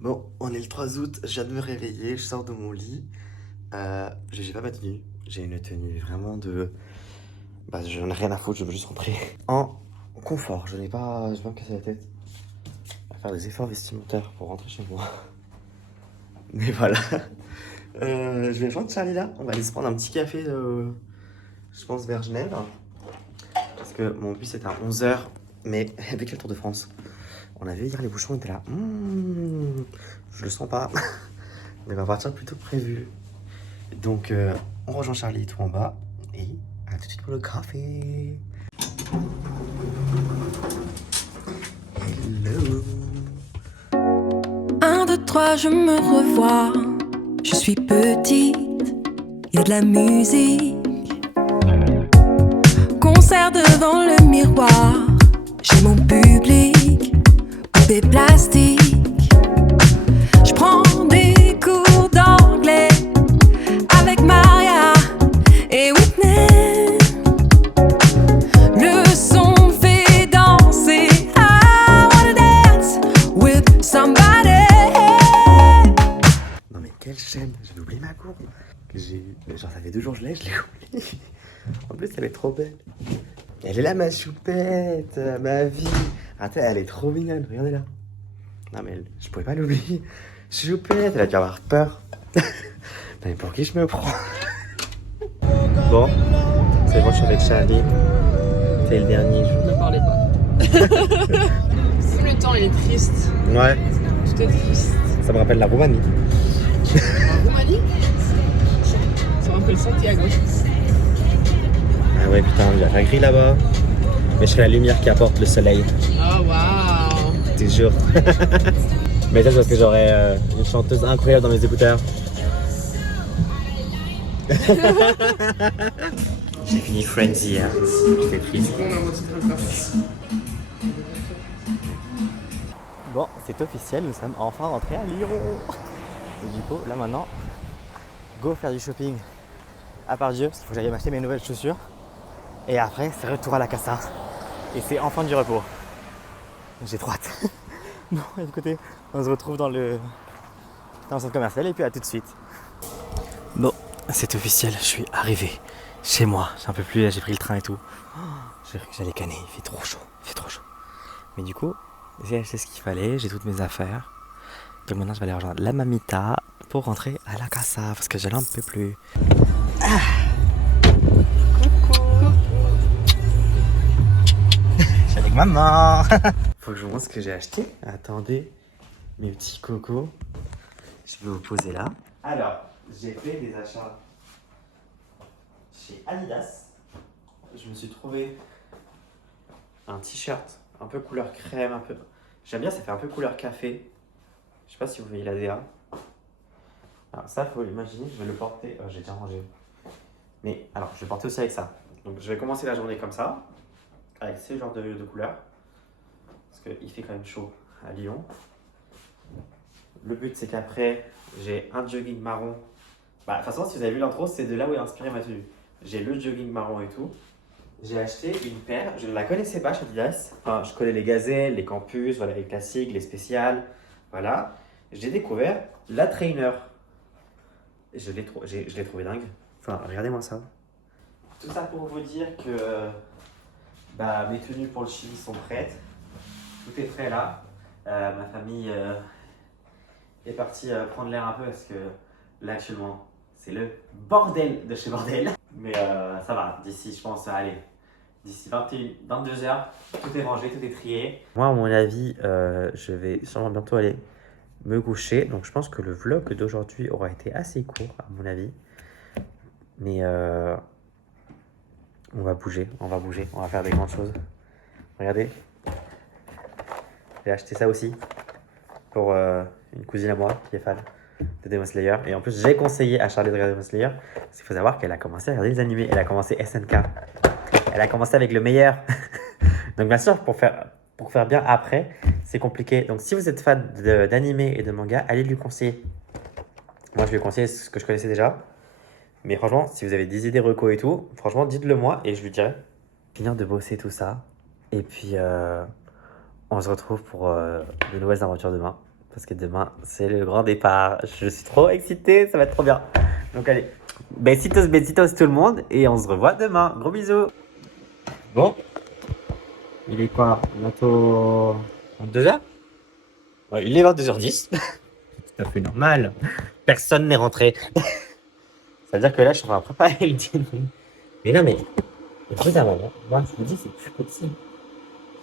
Bon, on est le 3 août, je viens de me réveiller, je sors de mon lit. J'ai pas ma tenue. J'ai une tenue vraiment de. Bah, j'en ai rien à foutre, je veux juste rentrer en confort. Je vais pas me casser la tête à faire des efforts vestimentaires pour rentrer chez moi. Mais voilà. Je vais rejoindre Charlie là. On va aller se prendre un petit café, je pense, vers Genève. Parce que mon bus est à 11 h. Mais avec le Tour de France, on a vu hier les bouchons, on était là. Je le sens pas. Mais on va partir plus tôt que prévu. Donc, on rejoint Charlie tout en bas. Et à tout de suite pour le café. Hello. 1, 2, 3, je me revois. Je suis petite, y a de la musique. Concert devant le miroir. J'ai mon public, poupée plastique. Je prends des cours d'anglais avec Maria et Whitney. Le son me fait danser. I wanna dance with somebody. Non mais quelle chaîne. J'avais oublié ma courbe que j'ai eu. Genre ça fait 2 jours que je l'ai oublié. En plus elle est trop belle. Elle est là ma choupette, ma vie. Attends, elle est trop mignonne, regardez là. Non mais je pouvais pas l'oublier. Choupette, elle a dû avoir peur. Non mais pour qui je me prends? Bon, c'est bon, je suis avec Charlie. C'est le dernier jour. Ne parlez pas. Tout le temps il est triste. Ouais, Tout est triste. ça me rappelle la Roumanie. En Roumanie, ça me rappelle Santiago. Ah ouais putain, il y a pas gris là-bas. Mais je serai la lumière qui apporte le soleil. Oh waouh. Toujours. Mais ça c'est parce que j'aurais une chanteuse incroyable dans mes écouteurs. J'ai fini Friends hier. J'étais triste. On a un petit peu peur. Bon, c'est officiel, nous sommes enfin rentrés à Lyon. Et du coup, là maintenant, go faire du shopping à Pardieu, parce qu'il faut que j'aille m'acheter mes nouvelles chaussures. Et après, c'est retour à la Casa. Et c'est enfin du repos. J'ai trop hâte. Bon, écoutez, on se retrouve dans le centre commercial et puis à tout de suite. Bon, c'est officiel, je suis arrivé chez moi. J'en peux plus, j'ai pris le train et tout. J'ai cru que j'allais canner, il fait trop chaud, Mais du coup, j'ai acheté ce qu'il fallait, j'ai toutes mes affaires. Donc maintenant, je vais aller rejoindre la mamita pour rentrer à la casa parce que je n'en peux plus. Je suis avec maman. Faut que je vous montre ce que j'ai acheté. Attendez, mes petits cocos. Je vais vous poser là. Alors, j'ai fait des achats chez Adidas. Je me suis trouvé un t-shirt un peu couleur crème, un peu. J'aime bien, ça fait un peu couleur café. Je sais pas si vous voyez la DA. Alors ça, faut l'imaginer, je vais le porter. Oh, j'ai déjà rangé. Mais alors, je vais porter aussi avec ça. Donc je vais commencer la journée comme ça, avec ces genres de couleurs. Parce qu'il fait quand même chaud à Lyon. Le but, c'est qu'après, j'ai un jogging marron. Bah, de toute façon, si vous avez vu l'intro, c'est de là où est inspiré ma tenue. J'ai le jogging marron et tout. J'ai acheté une paire, je ne la connaissais pas chez Adidas. Enfin, je connais les gazelles, les campus, voilà, les classiques, les spéciales. Voilà. J'ai découvert la trainer. Je l'ai trouvé dingue. Enfin, regardez-moi ça. Tout ça pour vous dire que bah, mes tenues pour le Chili sont prêtes. Tout est prêt là. Ma famille est partie prendre l'air un peu parce que là actuellement c'est le bordel de chez bordel. Mais ça va, d'ici je pense, allez, d'ici 22 heures, tout est rangé, tout est trié. Moi à mon avis, je vais sûrement bientôt aller me coucher. Donc je pense que le vlog d'aujourd'hui aura été assez court à mon avis. Mais on va bouger, on va faire des grandes choses. Regardez, j'ai acheté ça aussi pour une cousine à moi qui est fan de Demon Slayer. Et en plus, j'ai conseillé à Charlie de regarder Demon Slayer parce qu'il faut savoir qu'elle a commencé à regarder les animés. Elle a commencé SNK. Elle a commencé avec le meilleur. Donc bien sûr, pour faire bien après, c'est compliqué. Donc si vous êtes fan d'animé et de manga, allez lui conseiller. Moi, je lui conseille ce que je connaissais déjà. Mais franchement, si vous avez des idées reco et tout, franchement, dites-le moi et je lui dirai. Finir de bosser tout ça. Et puis, on se retrouve pour de nouvelles aventures demain. parce que demain, c'est le grand départ. Je suis trop excité, ça va être trop bien. Donc allez, besitos tout le monde, et on se revoit demain. Gros bisous. Bon, il est quoi? Bientôt 22h? Ouais, il est 22h10. C'est tout à fait normal. Personne n'est rentré. Ça veut dire que là, je suis en train de préparer le dîner. Mais non, mais évidemment, moi, je vous dis, c'est plus possible.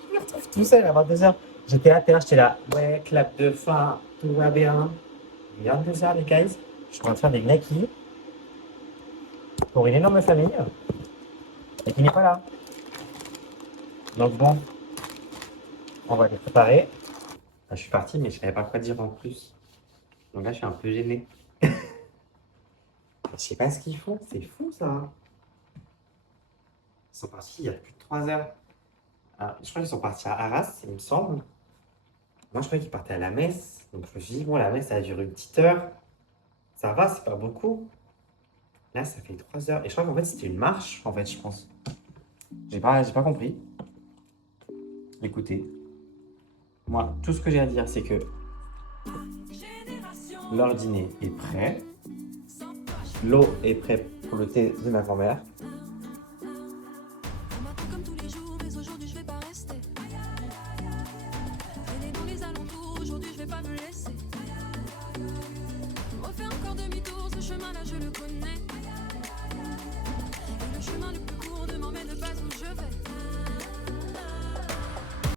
Je me retrouve tout seul à 22h. J'étais là, tout à l'heure, j'étais là. Ouais, clap de fin, tout va bien. 22h, les guys. Je suis en train de faire des knackis pour une énorme famille et qui n'est pas là. Donc bon, on va les préparer. Là, je suis parti, mais je savais pas quoi dire en plus. Donc là, je suis un peu gêné. Je sais pas ce qu'ils font, c'est fou ça. Ils sont partis il y a plus de 3 heures. Ah, je crois qu'ils sont partis à Arras, il me semble. Moi, je croyais qu'ils partaient à la messe. Donc je me suis dit, bon, la messe, ça a duré une petite heure. Ça va, c'est pas beaucoup. Là, ça fait 3 heures. Et je crois qu'en fait, c'était une marche, en fait, je pense. J'ai pas compris. Écoutez, moi, tout ce que j'ai à dire, c'est que leur dîner est prêt. L'eau est prête pour le thé de ma grand-mère. Comme tous les jours, mais aujourd'hui je vais pas rester. Traîner dans les alentours, aujourd'hui je vais pas me laisser. Refais encore demi-tour, ce chemin-là je le connais.